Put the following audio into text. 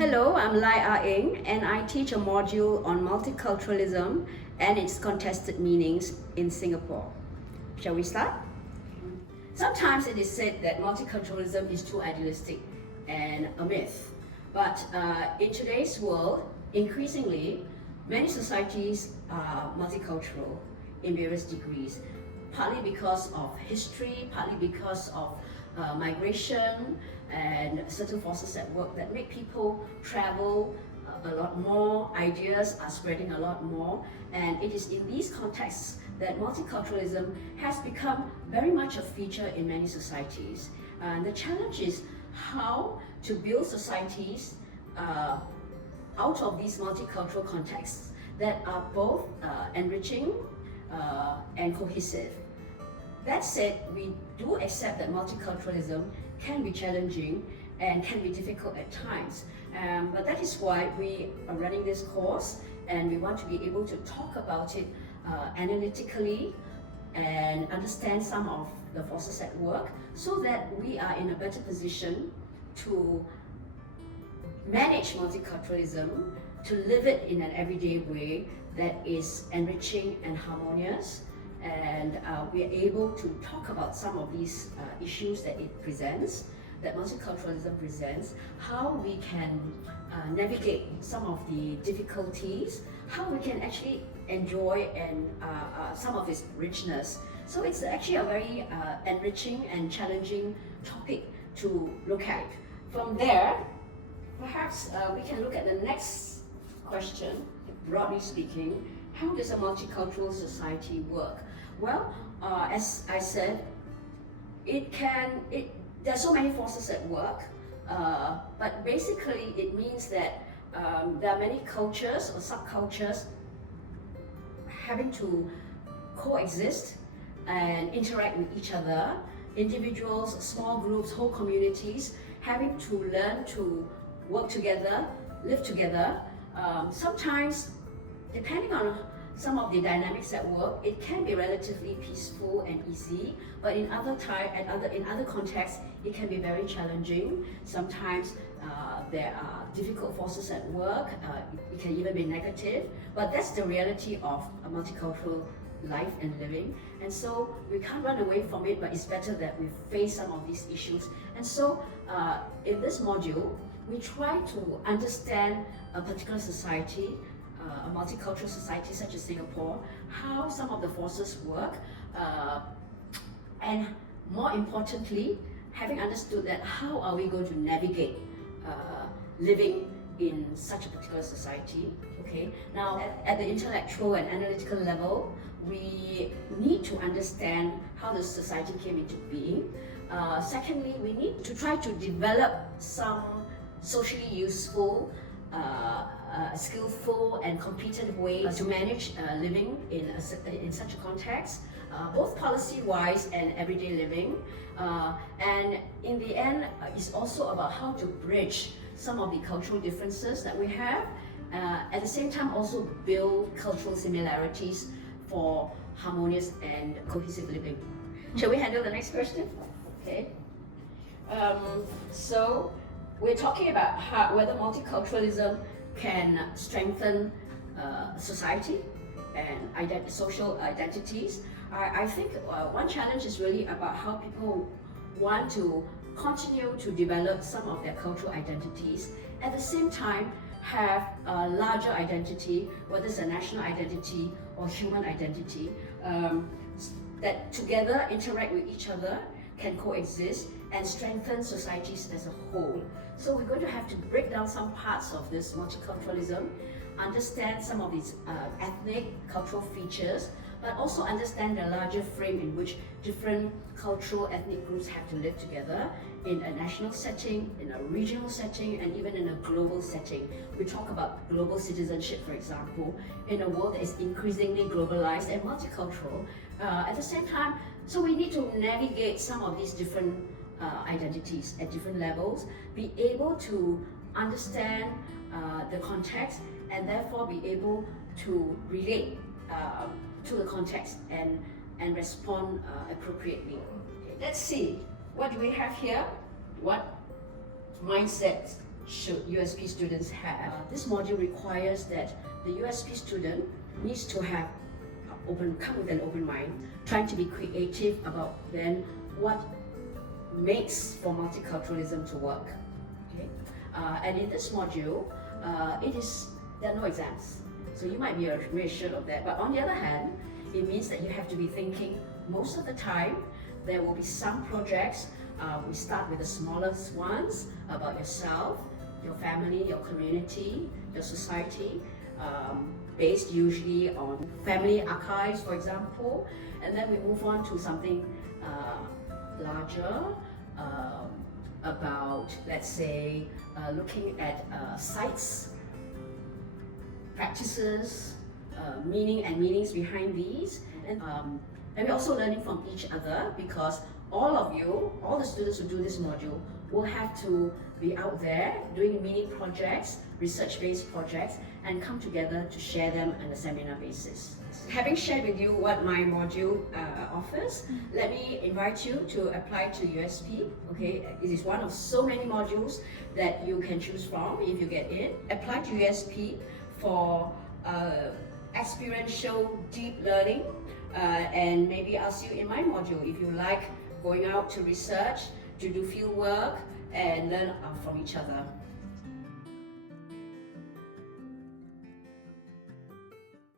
Hello, I'm Lai Ah Eng, and I teach a module on multiculturalism and its contested meanings in Singapore. Shall we start? Sometimes it is said that multiculturalism is too idealistic and a myth. But in today's world, increasingly, many societies are multicultural in various degrees, partly because of history, partly because of migration and certain forces at work that make people travel a lot more, ideas are spreading a lot more, and it is in these contexts that multiculturalism has become very much a feature in many societies. The challenge is how to build societies out of these multicultural contexts that are both enriching and cohesive. That said, we do accept that multiculturalism can be challenging and can be difficult at times. But that is why we are running this course, and we want to be able to talk about it analytically and understand some of the forces at work so that we are in a better position to manage multiculturalism, to live it in an everyday way that is enriching and harmonious, and we are able to talk about some of these issues that it presents, that multiculturalism presents, how we can navigate some of the difficulties, how we can actually enjoy and some of its richness. So it's actually a very enriching and challenging topic to look at. From there, perhaps we can look at the next question. Broadly speaking, how does a multicultural society work? Well, as I said, there are so many forces at work, but basically it means that there are many cultures or subcultures having to coexist and interact with each other. Individuals, small groups, whole communities having to learn to work together, live together. Sometimes, depending on some of the dynamics at work, it can be relatively peaceful and easy, but in other contexts, it can be very challenging. Sometimes there are difficult forces at work. It can even be negative, but that's the reality of a multicultural life and living. And so we can't run away from it, but it's better that we face some of these issues. And so in this module, we try to understand a particular society, a multicultural society such as Singapore, how some of the forces work, and more importantly, having understood that, how are we going to navigate living in such a particular society? Okay. Now, at the intellectual and analytical level, we need to understand how the society came into being. Secondly, we need to try to develop some socially useful, skillful and competent ways to manage living in such a context, both policy-wise and everyday living. And in the end, it's also about how to bridge some of the cultural differences that we have, at the same time also build cultural similarities for harmonious and cohesive living. Shall we handle the next question? Okay. So we're talking about whether multiculturalism can strengthen society and social identities. I think one challenge is really about how people want to continue to develop some of their cultural identities, at the same time have a larger identity, whether it's a national identity or human identity, that together interact with each other, can coexist and strengthen societies as a whole. So we're going to have to break down some parts of this multiculturalism, understand some of these ethnic, cultural features, but also understand the larger frame in which different cultural ethnic groups have to live together in a national setting, in a regional setting, and even in a global setting. We talk about global citizenship, for example, in a world that is increasingly globalized and multicultural. At the same time, so we need to navigate some of these different identities at different levels, be able to understand the context, and therefore be able to relate to the context and respond appropriately. Okay, let's see, what do we have here? What mindsets should USP students have? This module requires that the USP student needs to have come with an open mind, trying to be creative about then what makes for multiculturalism to work. Okay? And in this module, there are no exams. So you might be reassured of that. But on the other hand, it means that you have to be thinking most of the time. There will be some projects. We start with the smallest ones about yourself, your family, your community, your society, based usually on family archives, for example. And then we move on to something larger, about, let's say, looking at sites, practices, meanings behind these. And we're also learning from each other, because all of you, all the students who do this module, will have to be out there doing mini projects, research-based projects, and come together to share them on a seminar basis. Having shared with you what my module offers, let me invite you to apply to USP. Okay, it is one of so many modules that you can choose from if you get in. Apply to USP for experiential deep learning, and maybe I'll see you in my module if you like going out to research, to do field work, and learn from each other.